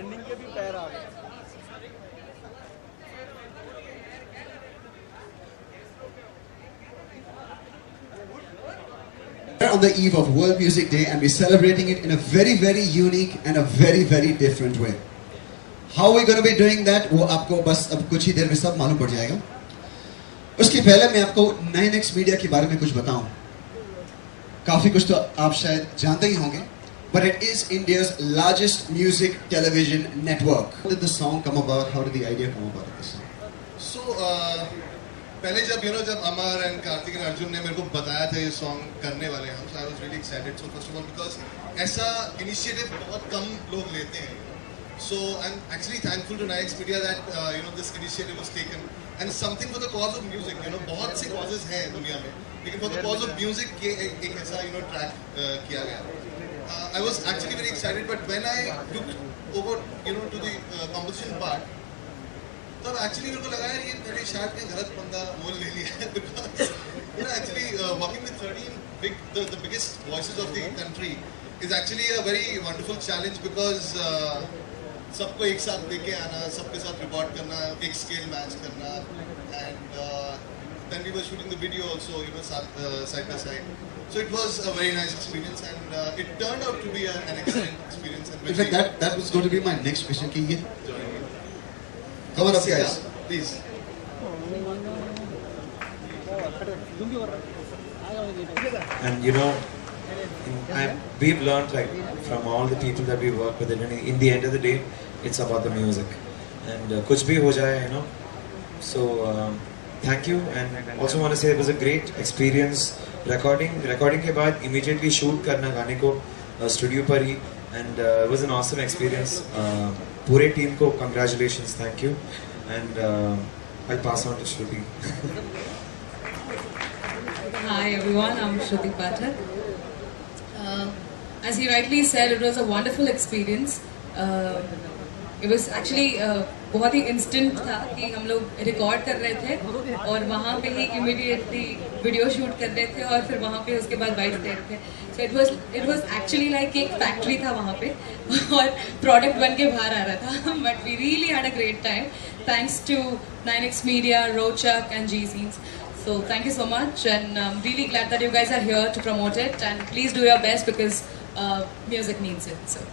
Ending के भी पैर आ गए। On the eve of World Music Day, and we're celebrating it in a very, very unique and a very, very different way. How are we going to be doing that? वो आपको बस अब कुछ ही देर में सब मालूम पड़ जाएगा. उसके पहले मैं आपको 9X मीडिया के बारे में कुछ बताऊं. काफी कुछ तो आप शायद जानते ही होंगे, but it is India's largest music television network. How did the song come about? How did the idea come about this song? So पहले जब जब अमर एंड कार्तिक एंड अर्जुन ने मेरे को बताया था ये सॉन्ग करने वाले हैं हम, so I was really excited. So first of all because ऐसा इनिशिएटिव बहुत कम लोग लेते हैं. So I'm actually thankful to 9X Media that this initiative was taken and something for the cause of music. बहुत से causes हैं दुनिया में, लेकिन for the cause of music ये एक ऐसा ट्रैक किया गया. I was actually very excited, but when I took over to the composition part, तब actually मेरे को लगा यार ये मैंने शायद के गलत बंदा मोल ले लिया है, because actually working with 13 the biggest voices of the country is actually a very wonderful challenge because सबको एक साथ लेके आना, सबके साथ रिकॉर्ड करना, एक स्केल मैच करना, and then we were shooting the video also, side by side. So it was a very nice experience, and it turned out to be an excellent experience. And in fact, that was going to be my next question. Ki ye come on up, guys, please. And we've learned from all the people that we work with, in the end of the day, it's about the music. And kuch bhi ho jaye, So thank you, and also want to say it was a great experience recording ke baad immediately shoot karna gaane ko studio par hi, and it was an awesome experience. Pure team ko congratulations, thank you, and I'll pass on to Shruti. Hi everyone, I'm Shruti Pathak. As he rightly said, it was a wonderful experience. It was actually बहुत ही instant था कि हम लोग record कर रहे थे और वहाँ पे ही इमीडिएटली वीडियो शूट कर रहे थे और फिर वहाँ पे उसके बाद वाइट थे. So it was actually like एक फैक्ट्री था वहाँ पे और प्रोडक्ट बन के बाहर आ रहा था. But we really had a great time thanks to 9X Media, Rochak and G Scenes. So thank you so much, and I'm really glad that you guys are here to promote it, and please do your best because music needs it. So.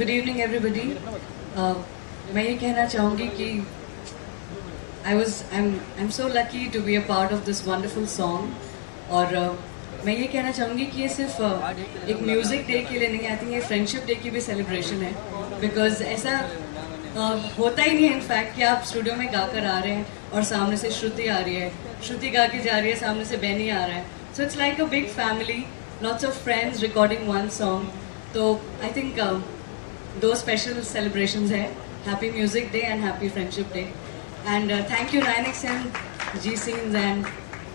Good evening everybody. मैं ये कहना चाहूँगी कि I'm so lucky to be a part of this wonderful song, और मैं ये कहना चाहूँगी कि ये सिर्फ एक म्यूज़िक डे के लिए नहीं आती, ये फ्रेंडशिप डे की भी सेलिब्रेशन है. बिकॉज ऐसा होता ही नहीं है इनफैक्ट कि आप स्टूडियो में गाकर आ रहे हैं और सामने से श्रुति आ रही है, श्रुति गा के जा रही है, सामने से बेनी आ रहा है. So it's like a big family, lots of friends recording one song. तो आई थिंक दो स्पेशल सेलिब्रेशंस है, happy music day and happy friendship day. And thank you 9X and G Scenes and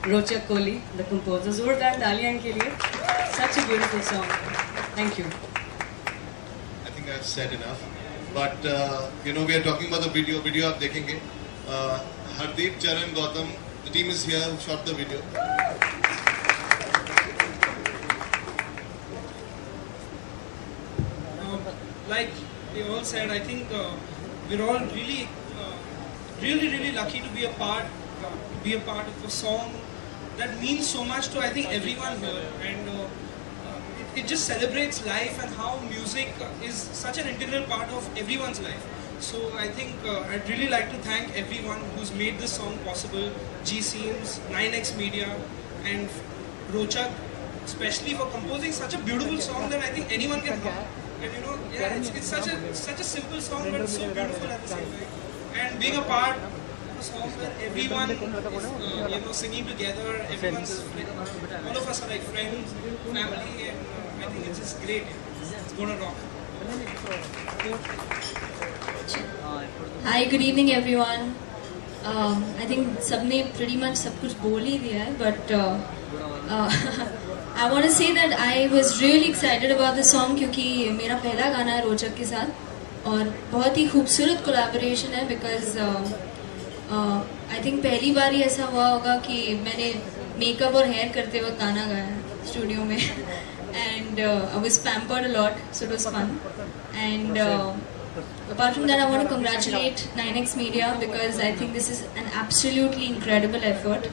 रोचक Kohli, the composer. जोरदार तालियां इनके लिए. Such a beautiful song. Thank you. I think I've said enough. But we are talking about the video. Video आप देखेंगे. Hardeep, Charan, Gautam, the team is here who shot the video. Like they all said, I think we're all really, really lucky to be a part of a song that means so much to I think everyone here, and it just celebrates life and how music is such an integral part of everyone's life. So I think I'd really like to thank everyone who's made this song possible, G Scenes, 9X Media and Rochak, especially for composing such a beautiful song that I think anyone can hum. And it's such a simple song but it's so beautiful at the same time. And being a part of a song where everyone is singing together, all of us are like friends, family, and I think it's just great. It's gonna rock. Hi, good evening everyone. I think सबने pretty much सब कुछ बोल ही दिया है, but I want to say that I was really excited about the song क्योंकि मेरा पहला गाना है रोचक के साथ और बहुत ही खूबसूरत कोलैबोरेशन है. बिकॉज आई थिंक पहली बार ही ऐसा हुआ होगा कि मैंने मेकअप और हेयर करते वक्त गाना गाया स्टूडियो में. and I was pampered a lot, so it was fun. And apart from that, I want to congratulate 9X Media because I think this is an absolutely incredible effort.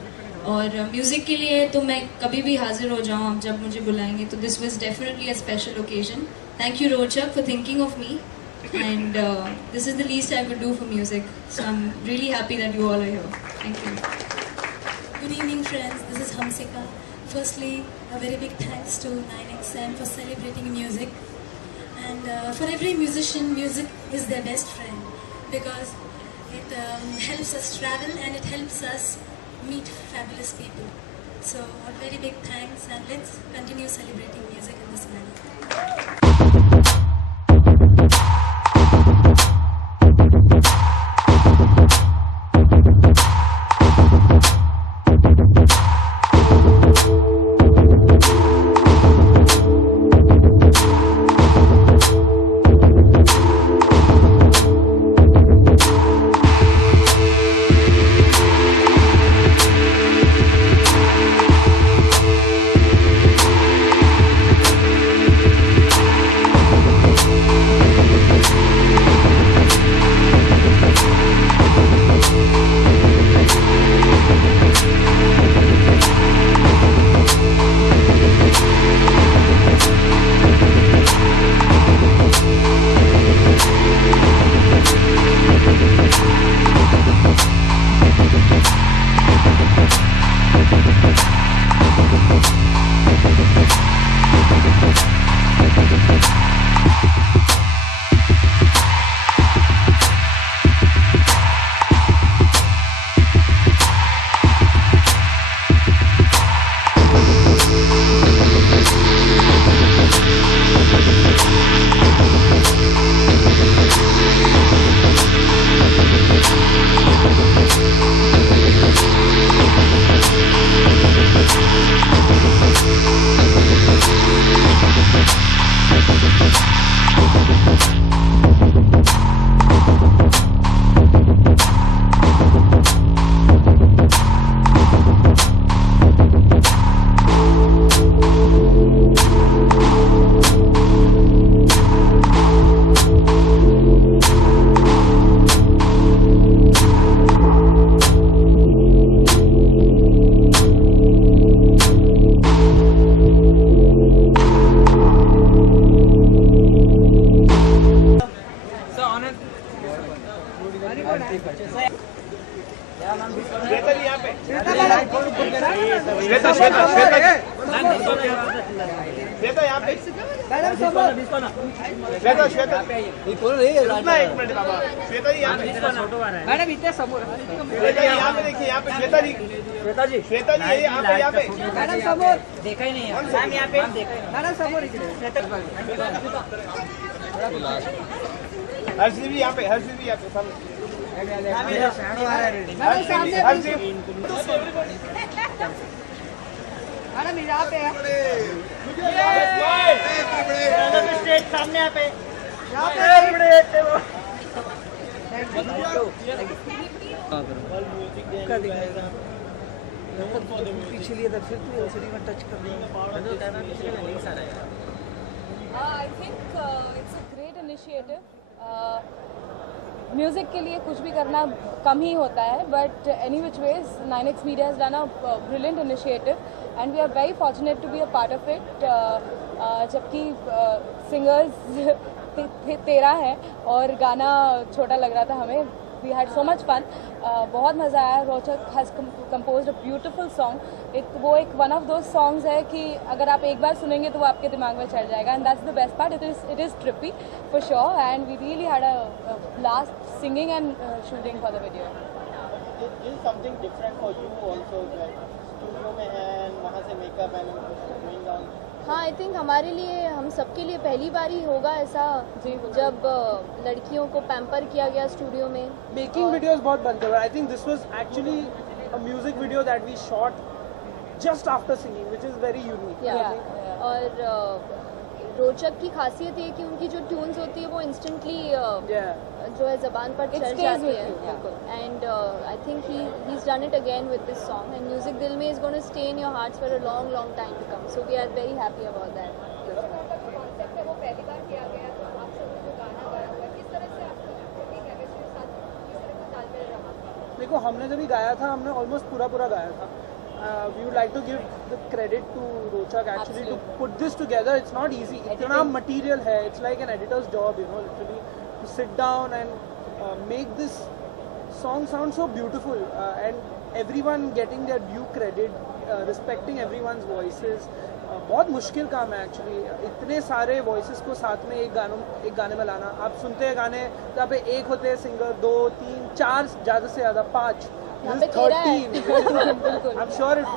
और music के लिए तो मैं कभी भी हाजिर हो जाऊँ आप जब मुझे बुलाएंगे तो this was definitely a special occasion. Thank you Rochak for thinking of me and this is the least I could do for music, so I'm really happy that you all are here. Thank you. Good evening friends, this is Hamsika. Firstly, a very big thanks to 9XM for celebrating music, and for every musician, music is their best friend because it helps us travel and it helps us meet fabulous people. So a very big thanks, and let's continue celebrating music in this manner. देखा ही नहीं है ma'am यहाँ पे madam समोर हर्षी भी यहाँ पे madam यहाँ पे स्टेज सामने यहाँ पे पीछे लिए फिर तू एलसीडी में टच कर I think it's a great initiative. Music के लिए कुछ भी करना कम ही होता है, but any which ways 9X Media has done a brilliant initiative and we are very fortunate to be a part of it. जबकि सिंगर्स 13 हैं और गाना छोटा लग रहा था हमें. We had so much fun. बहुत मज़ा आया. रोचक has composed a beautiful song. वो एक one of those songs है कि अगर आप एक बार सुनेंगे तो वो आपके दिमाग में चढ़ जाएगा. And that's the best part. It is trippy for sure. And we really had a blast singing and shooting for the video. This is something different for you also. Studio में है वहाँ से मेकअप एंड गोइंग डाउन. हाँ, I think हमारे लिए, हम सबके लिए पहली बार ही होगा ऐसा जब लड़कियों को पैम्पर किया गया स्टूडियो में. मेकिंग वीडियोस बहुत बनते हैं. I think this was actually a music video that we shot just after singing which is very unique. और रोचक की खासियत ये कि उनकी जो ट्यून्स होती है वो इंस्टेंटली जो है ज़बान पर चढ़ जाती है. And I think he is done it again with this song and music दिल में is gonna stay in your hearts for a long time to come. So we are very happy about that. देखो हमने जब भी गाया था हमने almost पूरा गाया था. We would like to give the credit to Rochak actually to put this together. It's not easy. इतना material है. It's like an editor's job, you know, literally to sit down and make this song sound so beautiful and everyone getting their due credit, respecting everyone's voices. बहुत मुश्किल काम है actually. इतने सारे voices को साथ में एक गाने में लाना. आप सुनते हैं गाने जहाँ पे एक होते हैं सिंगर, 2, 3, 4 ज़्यादा से ज़्यादा 5. This is 13. I'm sure it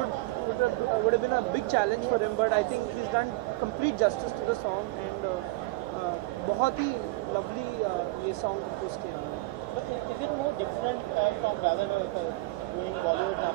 would have been a big challenge for him, but I think he's done complete justice to the song and बहुत ही lovely ये song compose किया. Is it more different from rather doing Bollywood?